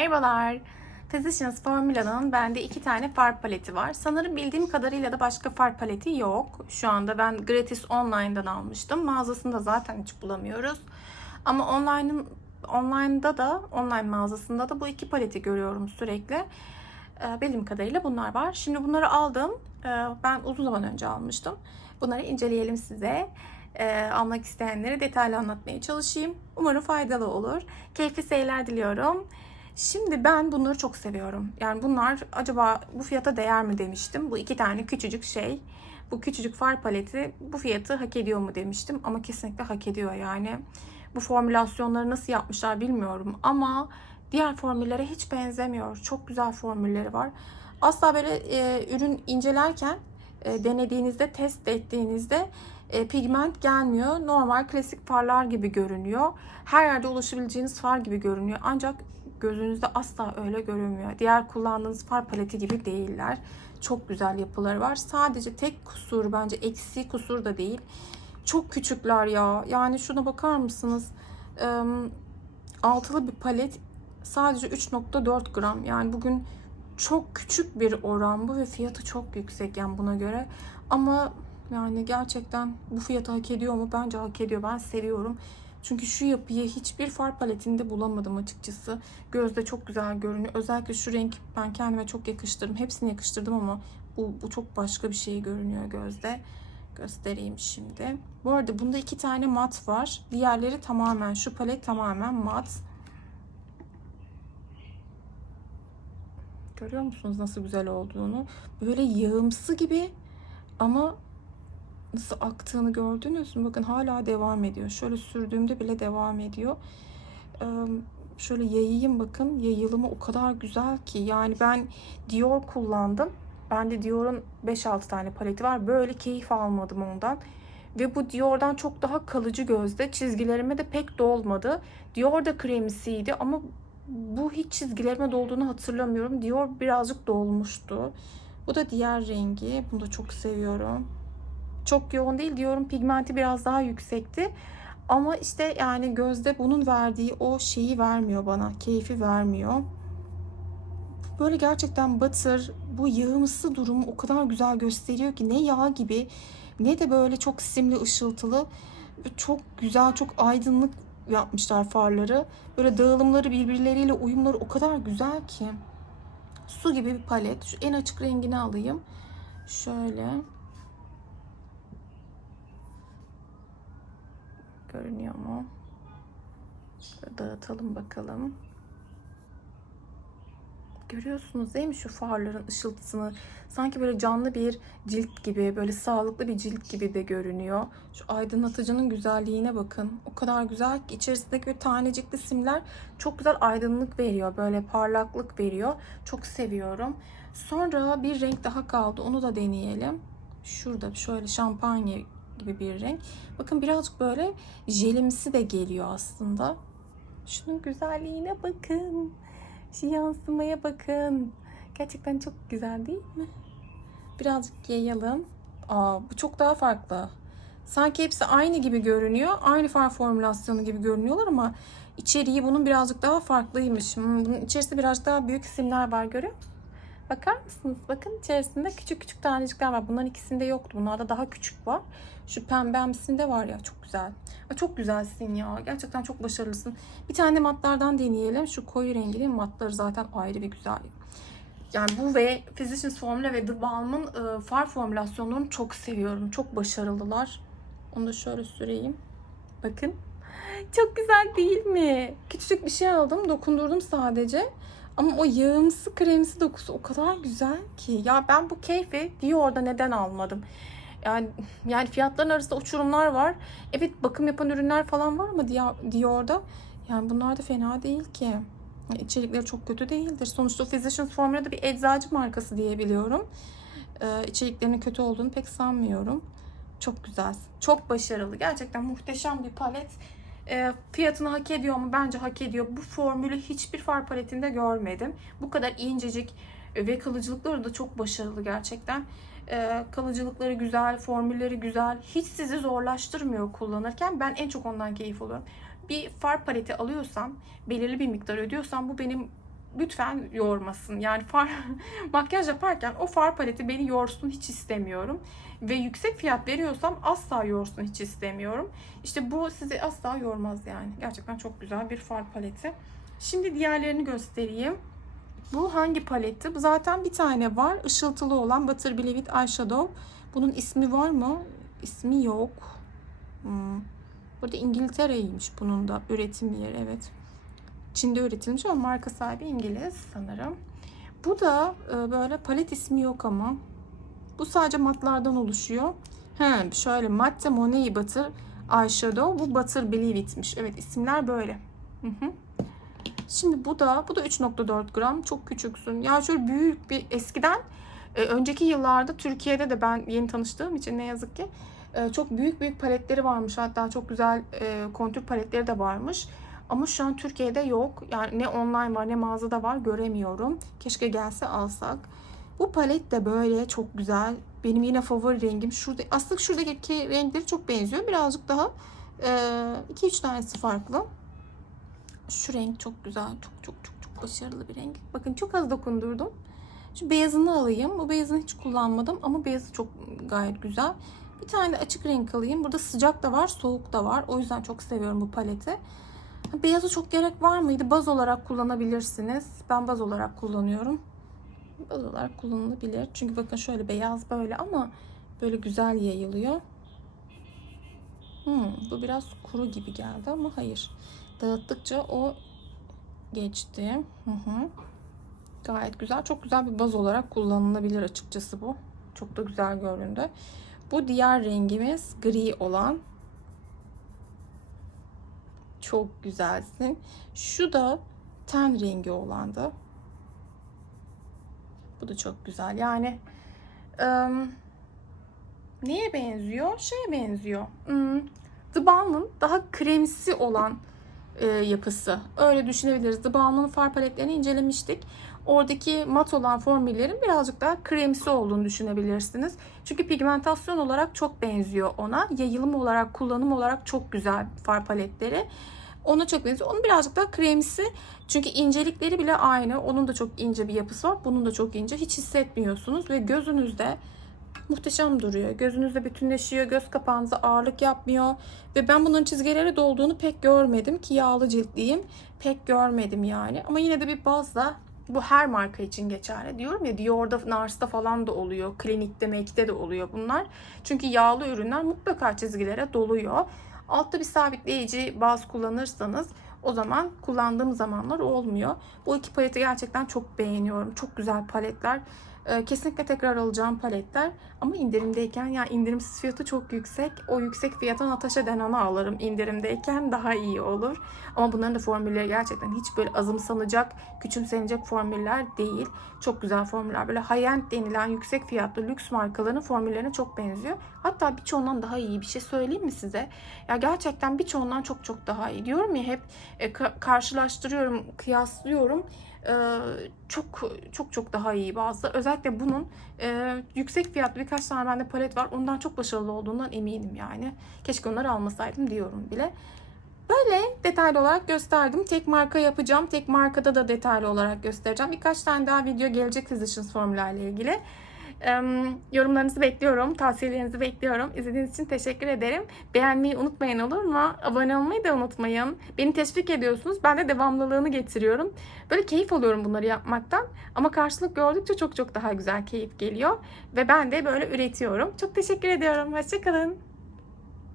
Merhabalar. Physicians Formula'nın bende iki tane far paleti var. Sanırım bildiğim kadarıyla da başka far paleti yok. Şu anda ben gratis online'dan almıştım. Mağazasında zaten hiç bulamıyoruz. Ama online'ın online'da da online mağazasında da bu iki paleti görüyorum sürekli. Ee, Bildiğim kadarıyla bunlar var. Şimdi bunları aldım. Ee, Ben uzun zaman önce almıştım. Bunları inceleyelim size. Ee, Almak isteyenlere detaylı anlatmaya çalışayım. Umarım faydalı olur. Keyifli seyirler diliyorum. Şimdi ben bunları çok seviyorum. Yani bunlar acaba bu fiyata değer mi demiştim. Bu iki tane küçücük şey. Bu küçücük far paleti bu fiyatı hak ediyor mu demiştim. Ama kesinlikle hak ediyor yani. Bu formülasyonları nasıl yapmışlar bilmiyorum. Ama diğer formüllere hiç benzemiyor. Çok güzel formülleri var. Asla böyle e, ürün incelerken e, denediğinizde, test ettiğinizde e, pigment gelmiyor. Normal klasik farlar gibi görünüyor. Her yerde ulaşabileceğiniz far gibi görünüyor. Ancak gözünüzde asla öyle görünmüyor. Diğer kullandığınız far paleti gibi değiller. Çok güzel yapıları var. Sadece tek kusur bence eksi kusur da değil. Çok küçükler ya. Yani şuna bakar mısınız? Altılı bir palet sadece 3.4 gram. Yani bugün çok küçük bir oran bu ve fiyatı çok yüksek yani buna göre. Ama yani gerçekten bu fiyatı hak ediyor mu? Bence hak ediyor. Ben seviyorum. Çünkü şu yapıyı hiçbir far paletinde bulamadım açıkçası. Gözde çok güzel görünüyor. Özellikle şu renk ben kendime çok yakıştırdım. Hepsini yakıştırdım ama bu, bu çok başka bir şey görünüyor gözde. Göstereyim şimdi. Bu arada bunda iki tane mat var. Diğerleri tamamen şu palet tamamen mat. Görüyor musunuz nasıl güzel olduğunu? Böyle yağımsı gibi ama nasıl aktığını gördünüz mü? Bakın hala devam ediyor. Şöyle sürdüğümde bile devam ediyor. Şöyle yayayım bakın. Yayılımı o kadar güzel ki. Yani ben Dior kullandım. Ben de Dior'un 5-6 tane paleti var. Böyle keyif almadım ondan. Ve bu Dior'dan çok daha kalıcı gözde. Çizgilerime de pek dolmadı. Dior da kremisiydi ama bu hiç çizgilerime dolduğunu hatırlamıyorum. Dior birazcık dolmuştu. Bu da diğer rengi. Bunu da çok seviyorum. Çok yoğun değil diyorum. Pigmenti biraz daha yüksekti. Ama işte yani gözde bunun verdiği o şeyi vermiyor bana. Keyfi vermiyor. Böyle gerçekten batır bu yağımsı durumu o kadar güzel gösteriyor ki ne yağ gibi ne de böyle çok simli ışıltılı. Çok güzel, çok aydınlık yapmışlar farları. Böyle dağılımları birbirleriyle uyumları o kadar güzel ki. Su gibi bir palet. Şu en açık rengini alayım. Şöyle. Görünüyor mu? Şöyle dağıtalım bakalım. Görüyorsunuz değil mi şu farların ışıltısını? Sanki böyle canlı bir cilt gibi, böyle sağlıklı bir cilt gibi de görünüyor. Şu aydınlatıcının güzelliğine bakın. O kadar güzel ki içerisindeki böyle tanecikli simler çok güzel aydınlık veriyor. Böyle parlaklık veriyor. Çok seviyorum. Sonra bir renk daha kaldı. Onu da deneyelim. Şurada şöyle şampanya gibi bir renk. Bakın birazcık böyle jelimsi de geliyor aslında. Şunun güzelliğine bakın. Şu yansımaya bakın. Gerçekten çok güzel değil mi? Birazcık yayalım. Aa, bu çok daha farklı. Sanki hepsi aynı gibi görünüyor. Aynı far formülasyonu gibi görünüyorlar ama içeriği bunun birazcık daha farklıymış. Hmm, Bunun içerisinde birazcık daha büyük simler var görüyor musunuz? Bakar mısınız? Bakın içerisinde küçük küçük tanecikler var. Bunların ikisinde yoktu. Bunlarda daha küçük var. Şu pembemsinde var ya çok güzel. Çok güzelsin ya. Gerçekten çok başarılısın. Bir tane matlardan deneyelim. Şu koyu renginin matları zaten ayrı bir güzel. Yani bu ve Physicians Formula ve The Balm'ın e, far formülasyonlarını çok seviyorum. Çok başarılılar. Onu da şöyle süreyim. Bakın. Çok güzel değil mi? Küçücük bir şey aldım. Dokundurdum sadece. Ama o yağımsı kremsi dokusu o kadar güzel ki. Ya ben bu keyfi Dior'da neden almadım? Yani yani fiyatların arasında uçurumlar var. Evet bakım yapan ürünler falan var ama Dior- Dior'da yani bunlar da fena değil ki. İçerikleri çok kötü değildir. Sonuçta Physicians Formula da bir eczacı markası diye biliyorum. Ee, içeriklerinin kötü olduğunu pek sanmıyorum. Çok güzel. Çok başarılı. Gerçekten muhteşem bir palet. E, fiyatını hak ediyor mu? Bence hak ediyor. Bu formülü hiçbir far paletinde görmedim. Bu kadar incecik ve kalıcılıkları da çok başarılı gerçekten. E, kalıcılıkları güzel, formülleri güzel. Hiç sizi zorlaştırmıyor kullanırken. Ben en çok ondan keyif alıyorum. Bir far paleti alıyorsam, belirli bir miktar ödüyorsam bu benim lütfen yormasın. Yani far makyaj yaparken o far paleti beni yorsun hiç istemiyorum. Ve yüksek fiyat veriyorsam asla yorsun hiç istemiyorum. İşte bu sizi asla yormaz yani. Gerçekten çok güzel bir far paleti. Şimdi diğerlerini göstereyim. Bu hangi paletti? Bu zaten bir tane var. Işıltılı olan Butter Believe It Eyeshadow. Bunun ismi var mı? İsmi yok. Hmm. Burada İngiltere'ymiş bunun da üretim yeri evet. Çin'de üretilmiş ama marka sahibi İngiliz sanırım. Bu da e, böyle palet ismi yok ama. Bu sadece matlardan oluşuyor. He, şöyle Matte Monet Butter Eyeshadow. Bu Butter Believe It'miş. Evet isimler böyle. Hı hı. Şimdi bu da bu da 3.4 gram. Çok küçüksün. Ya şöyle büyük bir eskiden e, önceki yıllarda Türkiye'de de ben yeni tanıştığım için ne yazık ki e, çok büyük büyük paletleri varmış. Hatta çok güzel e, kontür paletleri de varmış. Ama şu an Türkiye'de yok. Yani ne online var ne mağazada var göremiyorum. Keşke gelse alsak. Bu palet de böyle çok güzel. Benim yine favori rengim. Şurada aslında şuradaki renkleri çok benziyor. Birazcık daha 2-3 tanesi farklı. Şu renk çok güzel. Çok çok çok çok başarılı bir renk. Bakın çok az dokundurdum. Şu beyazını alayım. Bu beyazını hiç kullanmadım ama beyazı çok gayet güzel. Bir tane de açık renk alayım. Burada sıcak da var, soğuk da var. O yüzden çok seviyorum bu paleti. Beyazı çok gerek var mıydı? Baz olarak kullanabilirsiniz. Ben baz olarak kullanıyorum. Baz olarak kullanılabilir. Çünkü bakın şöyle beyaz böyle ama böyle güzel yayılıyor. Hmm, bu biraz kuru gibi geldi ama hayır. Dağıttıkça o geçti. Hı hı. Gayet güzel. Çok güzel bir baz olarak kullanılabilir açıkçası bu. Çok da güzel göründü. Bu diğer rengimiz gri olan. Çok güzelsin. Şu da ten rengi olandı. Bu da çok güzel. Yani ıı, neye benziyor? Şeye benziyor. Hmm, The Balm'ın daha kremsi olan e, yapısı. Öyle düşünebiliriz. The Balm'ın far paletlerini incelemiştik. Oradaki mat olan formüllerin birazcık daha kremsi olduğunu düşünebilirsiniz. Çünkü pigmentasyon olarak çok benziyor ona. Yayılım olarak, kullanım olarak çok güzel far paletleri. Ona çok benziyor. Onun birazcık daha kremsi. Çünkü incelikleri bile aynı. Onun da çok ince bir yapısı var. Bunun da çok ince. Hiç hissetmiyorsunuz ve gözünüzde muhteşem duruyor. Gözünüzde bütünleşiyor. Göz kapağınıza ağırlık yapmıyor. Ve ben bunların çizgileri dolduğunu pek görmedim ki yağlı ciltliyim. Pek görmedim yani. Ama yine de bir bazla bu her marka için geçerli. Diyorum ya Dior'da, Nars'ta falan da oluyor. Klinik'te, MAC'de de oluyor bunlar. Çünkü yağlı ürünler mutlaka çizgilere doluyor. Altta bir sabitleyici baz kullanırsanız o zaman kullandığım zamanlar olmuyor. Bu iki paleti gerçekten çok beğeniyorum. Çok güzel paletler. Ee, kesinlikle tekrar alacağım paletler. Ama indirimdeyken ya indirimsiz fiyatı çok yüksek. O yüksek fiyata Natasha Denon'u alırım indirimdeyken daha iyi olur. Ama bunların da formülleri gerçekten hiç böyle azımsanacak, küçümsenecek formüller değil. Çok güzel formüller. Böyle high-end denilen yüksek fiyatlı lüks markaların formüllerine çok benziyor. Hatta birçoğundan daha iyi bir şey söyleyeyim mi size? Ya gerçekten birçoğundan çok çok daha iyi. Diyorum ya hep e, karşılaştırıyorum, kıyaslıyorum çok çok çok daha iyi bazı. Özellikle bunun yüksek fiyatlı birkaç tane bende palet var. Ondan çok başarılı olduğundan eminim yani. Keşke onları almasaydım diyorum bile. Böyle detaylı olarak gösterdim. Tek marka yapacağım. Tek markada da detaylı olarak göstereceğim. Birkaç tane daha video gelecek Physicians formüllerle ilgili. Yorumlarınızı bekliyorum. Tavsiyelerinizi bekliyorum. İzlediğiniz için teşekkür ederim. Beğenmeyi unutmayın olur mu? Abone olmayı da unutmayın. Beni teşvik ediyorsunuz. Ben de devamlılığını getiriyorum. Böyle keyif alıyorum bunları yapmaktan. Ama karşılık gördükçe çok çok daha güzel keyif geliyor. Ve ben de böyle üretiyorum. Çok teşekkür ediyorum. Hoşçakalın.